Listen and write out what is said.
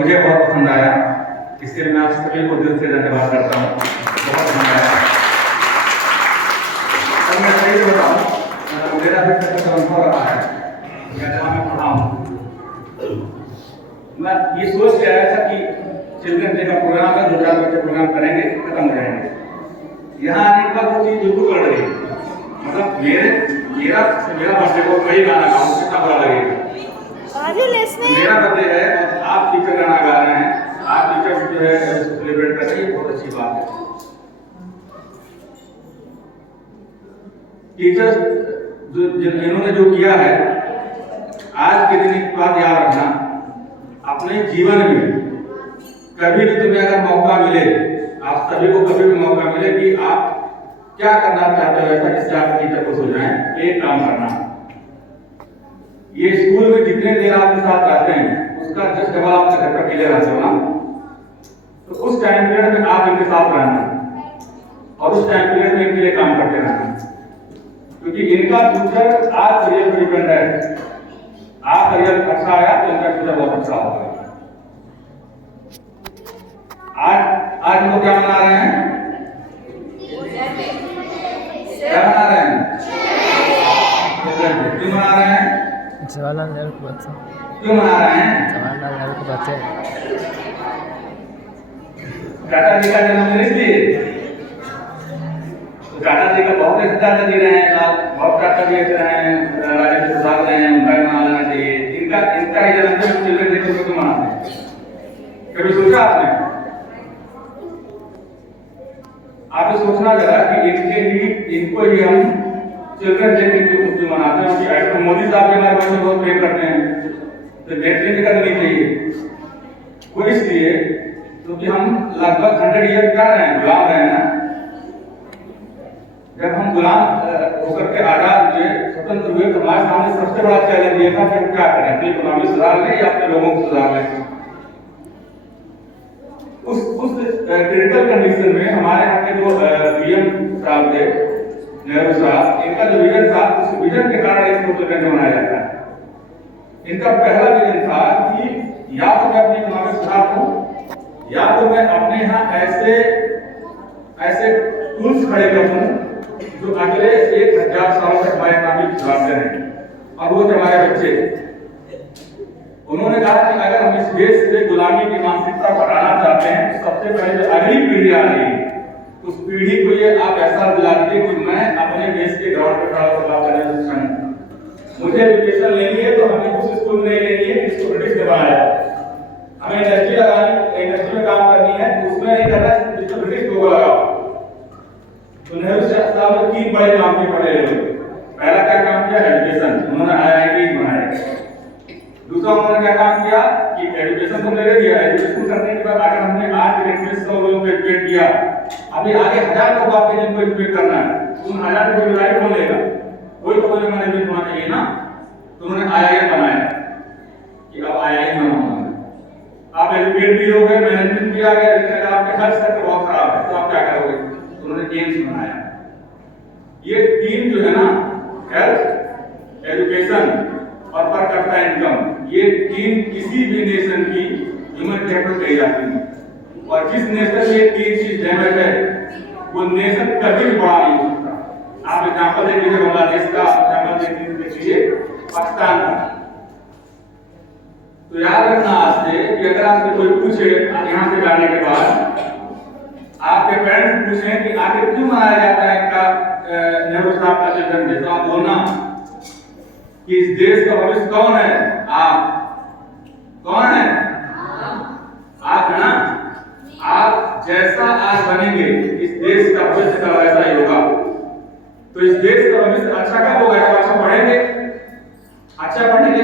मुझे बहुत पसंद आया, इसके लिए मैं आप सभी को दिल से धन्यवाद करता हूँ। बहुत पसंद आया। और मैं सही बताऊँ, मेरा भी तक अनुभव रहा है, जहाँ मैं पढ़ा हूँ। मैं ये सोच के आया था कि चिल्ड्रन डे का प्रोग्राम है, 2-4 बच्चे प्रोग्राम करेंगे, खत्म हो जाएंगे। यहाँ आने के बाद वो चीज़ बिल्कुल बढ़ रही है। मतलब मेरा बर्थडे को वही गाना गाऊँ, कितना बुरा लगेगा। मेरा बर्थडे है और आप टीचर गाना गा रहे हैं, आप टीचर जो है सेलिब्रेट कर रहे हैं, बहुत अच्छी बात है। टीचर इन्होंने जो किया है, आज के दिन एक बात याद रखना, अपने जीवन में कभी भी तुम्हें अगर मौका मिले, आप सभी को कभी भी मौका मिले कि आप क्या करना चाहते हो ऐसा जिससे आप टीचर खुश हो जाएं, एक काम करना। ये स्कूल में जितने देर आपके साथ रहते हैं उसका जस्ट डबल आप घर पर अकेले रहते हो ना, तो उस टाइम पीरियड में आप इनके साथ रहना और उस टाइम पीरियड में इनके लिए काम करते रहना, क्योंकि इनका फ्यूचर आज करियर पर डिपेंड है। आप करियर अच्छा आया तो इनका फ्यूचर बहुत अच्छा होगा। आज इनको क्या मना रहे हैं? क्या मना रहे हैं? क्यों मना रहे हैं? जवाहरलाल नेहरू के बच्चे। क्यों मना रहे हैं? जवाहरलाल नेहरू के बच्चे। टाटा जी का जन्मदिन इसलिए, तो टाटा जी का बहुत टाटा जी रहे हैं, बहुत टाटा जी रहे हैं, राजेंद्र प्रसाद रहे हैं, उनका मना लेना चाहिए। इनका ही जन्मदिन चिल्ड्रन डे को क्यों मनाते हैं? कभी सोचा आपने? आपने सोचना जरा कि इनको ही हम चिल्ड्रन डे क्यों मनाते हैं? क्योंकि तो मोदी साहब भी हमारे बच्चे बहुत प्रेम करते हैं, तो डेटली भी करनी चाहिए। वो इसलिए क्योंकि हम लगभग 100 ईयर क्या रहे हैं, गुलाम रहे हैं ना। जब हम गुलाम होकर के आजाद हुए, स्वतंत्र हुए, तो हमारे सामने सबसे बड़ा चैलेंज ये था कि हम क्या करें, अपनी इकोनॉमी सुधार लें या अपने लोगों को सुधार लें। उस क्रिटिकल कंडीशन में हमारे यहाँ के जो पीएम साहब थे, नेहरू साहब, इनका जो विजन था, उस विजन के कारण इनको चिल्ड्रन मनाया जाता है। इनका पहला विजन था कि या तो मैं अपनी इकोनॉमी सुधार करूं, या तो मैं अपने यहाँ ऐसे टूल्स खड़े करूं जो अगले 1000 सालों तक हमारे इकोनॉमी सुधारते रहें। और वो थे हमारे बच्चे। उन्होंने कहा कि अगर हम इस देश से गुलामी की मानसिकता को हटाना चाहते हैं, तो सबसे पहले जो अगली पीढ़ी आ रही है, उस पीढ़ी को ये आप ऐसा दिला दीजिए कि मैं अपने देश के ग्राउंड पर खड़ा होकर बात करने में सक्षम हूं। मुझे एजुकेशन लेनी है तो हमें उस स्कूल में लेनी है जिसको ब्रिटिश ने बनाया। हमें इंडस्ट्री लगानी, इंडस्ट्री में काम करनी है, उसमें नहीं करना जिसको ब्रिटिश लोगो लगाओ। तो नेहरू साहब ने 3 बड़े काम किए बड़े लेवल। पहला क्या काम किया? एजुकेशन। उन्होंने IIT बनाया। दूसरा उन्होंने क्या काम किया कि एजुकेशन को ले दिया। एजुकेशन करने के बाद अगर हमने आज के डेट में 100 लोगों को एजुकेट किया, अभी आगे 1000 लोग आपके जिनको एजुकेट करना है, उन 1000 को जिम्मेदारी कौन लेगा? कोई तो कोई मैनेजमेंट होना चाहिए ना। तो उन्होंने IIM बनाया कि अब IIM बनाना। आप एजुकेट भी हो गए, मैनेजमेंट भी आ गया, लेकिन आपके हेल्थ सेक्टर बहुत खराब है, तो आप क्या करोगे? तो उन्होंने एम्स बनाया। ये 3 जो है ना, हेल्थ, एजुकेशन और पर कैपिटा इनकम, ये 3 किसी भी नेशन की ह्यूमन कैपिटल कही जाती है। और जिस नेशन में ये 3 चीज डैमेज है, वो नेशन कभी भी बड़ा नहीं हो सकता। आप एग्जाम्पल देख लीजिए बांग्लादेश का, एग्जाम्पल देख लीजिए पाकिस्तान का। तो याद रखना आज से कि अगर आपसे कोई पूछे यहाँ से जाने के बाद, आपके पेरेंट्स पूछें कि आखिर क्यों मनाया जाता है इनका नेहरू साहब का चिल्ड्रन डे, तो आप बोलना कि इस देश का भविष्य कौन है? आप। कौन है? आप है ना। आप जैसा आज बनेंगे, इस देश का भविष्य का वैसा ही होगा। तो इस देश का भविष्य अच्छा कब होगा? जब अच्छा पढ़ेंगे। अच्छा पढ़ने के